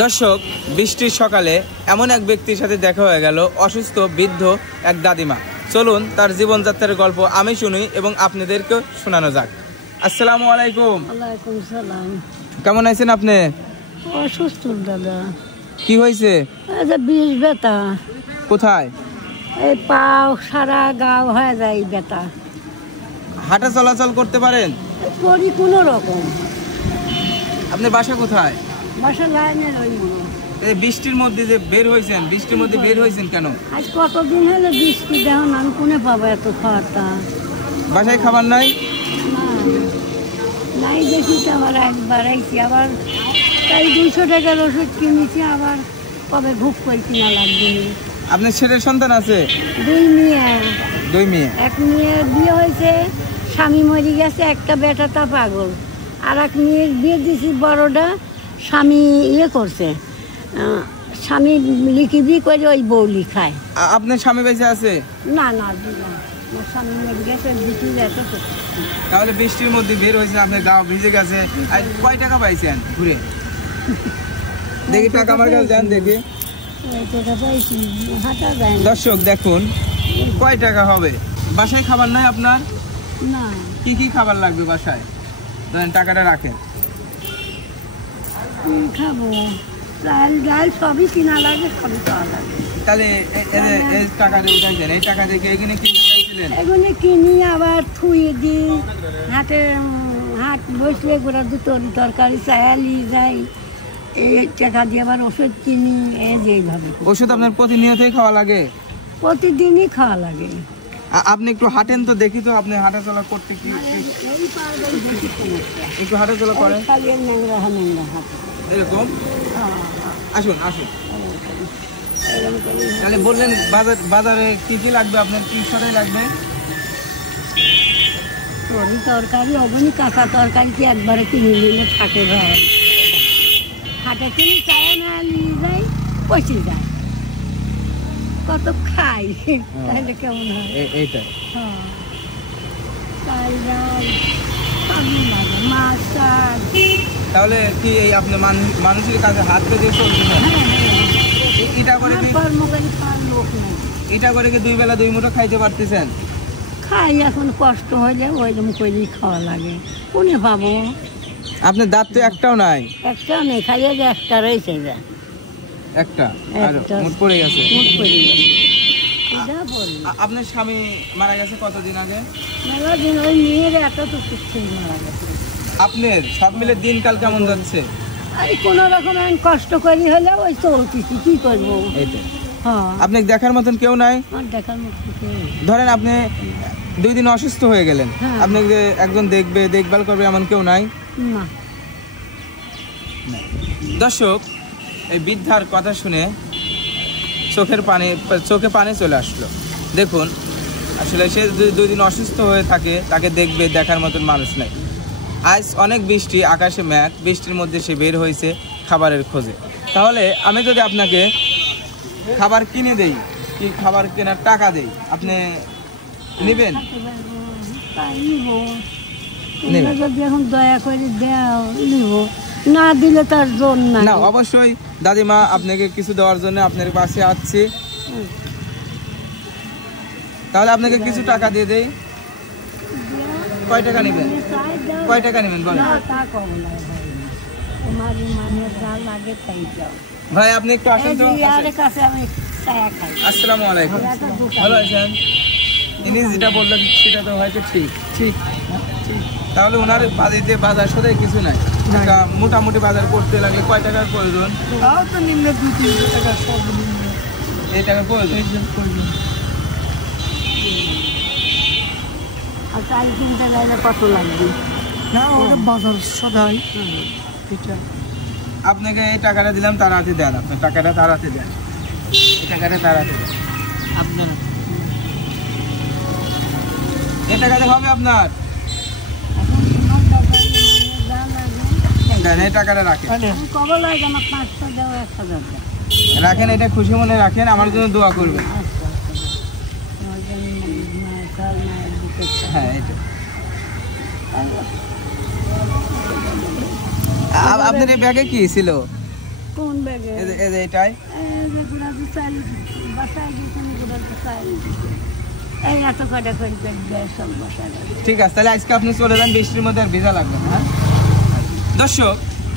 দর্শক, বৃষ্টির সকালে এমন এক ব্যক্তির সাথে দেখা হয়ে গেল, অসুস্থ বৃদ্ধ এক দাদিমা। চলুন তার জীবনযাত্রার গল্প আমি শুনি এবং আপনাদেরকে শোনানো যাক। আসসালামু আলাইকুম। ওয়ালাইকুম সালাম। কেমন আছেন আপনি? অসুস্থ দাদা। কি হয়েছে? বিষ ব্যথা। কোথায়? এই পাও সারা গাও হয়ে যায় ব্যথা। হাঁটা চলাচল করতে পারেন? করি কোনো রকম। আপনার বাসা কোথায়? বাসা লাইনের ওই এই বৃষ্টির মধ্যে যে বের হয়েছেন, বৃষ্টির মধ্যে বের হয়েছেন কেন? আজ কতদিন হলে বৃষ্টি দেখুন, আমি কোনে পাবো এত খাওয়াটা? বাসায় খাবার নাই? নাই দেখি তো আবার একবার আইছি, আবার তাই 200 টাকার ওষুধ কিনেছি, আবার কবে ভুক করে কিনা লাগবে। আপনার ছেলের সন্তান আছে? 2 মেয়ে। 2 মেয়ে? এক মেয়ের বিয়ে হয়েছে, স্বামী মরে গেছে, একটা বেটাটা পাগল। আর এক মেয়ের বিয়ে দিয়েছি বড়টা, স্বামী করছে, স্বামী লিখি বিয়ে করে ওই বউলি খায়। আপনার স্বামী বেঁচে আছে? না না, স্বামী মরে গেছে, তাহলে বৃষ্টির মধ্যে বের হয়েছেন, আপনার গা ভিজে গেছে। আর কয় টাকা পাইছেন ঘুরে? দেখি টাকা আমার কাছে দেন দেখি। দর্শক দেখুন, কয় টাকা হবে? বাসায় খাবার নাই আপনার? না। কি কি খাবার লাগবে বাসায়? ধরেন টাকাটা রাখেন। খাবো ডাল ডাল সবই কিনা লাগে, সবই খাওয়া লাগে। তাহলে এই টাকা দিয়ে উঠাইছেন, এই টাকা দিয়ে এখানে কিনতে চাইছিলেন? এগুলো কিনি আবার থুয়ে দিই, হাটে হাট বসলে গোড়া দুটো তরকারি চায়ালি যাই, এই টাকা দিয়ে আবার ওষুধ কিনি। এই যে এইভাবে ওষুধ আপনার প্রতিনিয়তই খাওয়া লাগে? প্রতিদিনই খাওয়া লাগে। আপনি একটু হাঁটেন তো দেখি তো, আপনি হাঁটা চলা করতে কি একটু হাঁটা চলা করেন? এরকম আসুন আসুন। তাহলে বললেন বাজারে কি কি লাগবে আপনার? কি সরাই লাগবে? তরকারি অবনি কাঁচা তরকারি কি একবারে কিনে নিলে থাকে, ভাই হাটে কিনে চায় না, নিয়ে যাই পচে যায়, কত খাই, তাহলে কেমন হয়? এইটা মাছ শাক। তাহলে কি এই আপনি মানুষের কাছে হাত দিয়ে চলতেছেন? এটা করে এটা করে কি 2 বেলা 2 মুঠো খাইতে পারতেছেন? খাই, এখন কষ্ট হইলে ওইরকম করেই খাওয়া লাগে, কোনে পাবো? আপনার দাঁত তো একটাও নাই? একটাও নেই, খাইয়ে যে একটা রয়েছে, একটা মুঠ পড়ে গেছে। আপনার স্বামী মারা গেছে কতদিন আগে? মেলা দিন, ওই মেয়ের এত তো কিছু মারা গেছে। আপনার সব মিলে দিনকাল কেমন যাচ্ছে? আর কোনো রকম কষ্ট করি হলে ওই চলতেছি, কি করবো? আপনি দেখার মতন কেউ নাই? দেখার মতন ধরেন আপনি 2 দিন অসুস্থ হয়ে গেলেন, আপনাকে একজন দেখবে, দেখভাল করবে, এমন কেউ নাই? না। দর্শক, এই বৃদ্ধার কথা শুনে চোখে পানি চলে আসলো। দেখুন, আসলে সে 2 দিন অসুস্থ হয়ে থাকে, তাকে দেখবে, দেখার মতন মানুষ নাই। আজ অনেক বৃষ্টি, আকাশে মেঘ, বৃষ্টির মধ্যে সে বের হয়েছে খাবারের খোঁজে। তাহলে আমি যদি আপনাকে খাবার কিনে দেই, কি খাবার কেনার টাকা দেই, আপনি নেবেন? যদি এখন দয়া করে দাও নিব, না দিলে তার জন্য না। অবশ্যই দাদিমা, আপনাকে কিছু দেওয়ার জন্য আপনার পাশে আসছি। তাহলে আপনাকে কিছু টাকা দিয়ে দেই। কয় টাকা নেবেন? কয় টাকা নেবেন বলেন? ভাই আপনি একটু আসেন তো। আসসালামু আলাইকুম। ভালো আছেন? ইনি যেটা বললেন সেটা তো হয়তো ঠিক ঠিক তাহলে ওনার বাড়িতে বাজার সদাই কিছু নাই, মোটামুটি বাজার করতে লাগলে কয় টাকার প্রয়োজন? নিম্ন 2-3 টাকা, সর্বনিম্ন এই টাকার প্রয়োজন। আর চাল কিনতে গেলে কত লাগবে? না, ওটা বাজার সদাই। আপনাকে এই টাকাটা দিলাম, তার হাতে দেন, আপনার টাকাটা তার হাতে দেন, এই টাকাটা তার হাতে দেন। আপনার এই টাকাটা হবে আপনার, এই টাকাটা রাখেন, রাখেন, এটা খুশি মনে রাখেন, আমার জন্য দোয়া করবেন। হ্যাঁ, এটা আপনার এই ব্যাগে কি ছিল? কোন ব্যাগে এই যে এটাই যেগুলো আছে চাল বাসায় দিয়েছেন এগুলো তো চাল দিয়েছে এই এত কটা করে দেয় সব বাসায় ঠিক আছে, তাহলে আজকে আপনি চলে যান, বৃষ্টির মধ্যে আর ভিজা লাগবে না। হ্যাঁ দর্শক,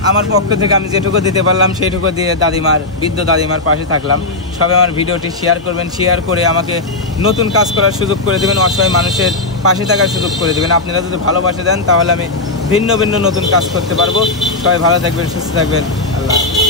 আমার পক্ষ থেকে আমি যেটুকু দিতে পারলাম সেইটুকু দিয়ে দাদিমার, বৃদ্ধ দাদিমার পাশে থাকলাম। সবাই আমার ভিডিওটি শেয়ার করবেন, শেয়ার করে আমাকে নতুন কাজ করার সুযোগ করে দেবেন, অসহায় মানুষের পাশে থাকার সুযোগ করে দেবেন। আপনারা যদি ভালোবাসে দেন তাহলে আমি ভিন্ন ভিন্ন নতুন কাজ করতে পারবো। সবাই ভালো থাকবেন, সুস্থ থাকবেন, আল্লাহ হাফেজ।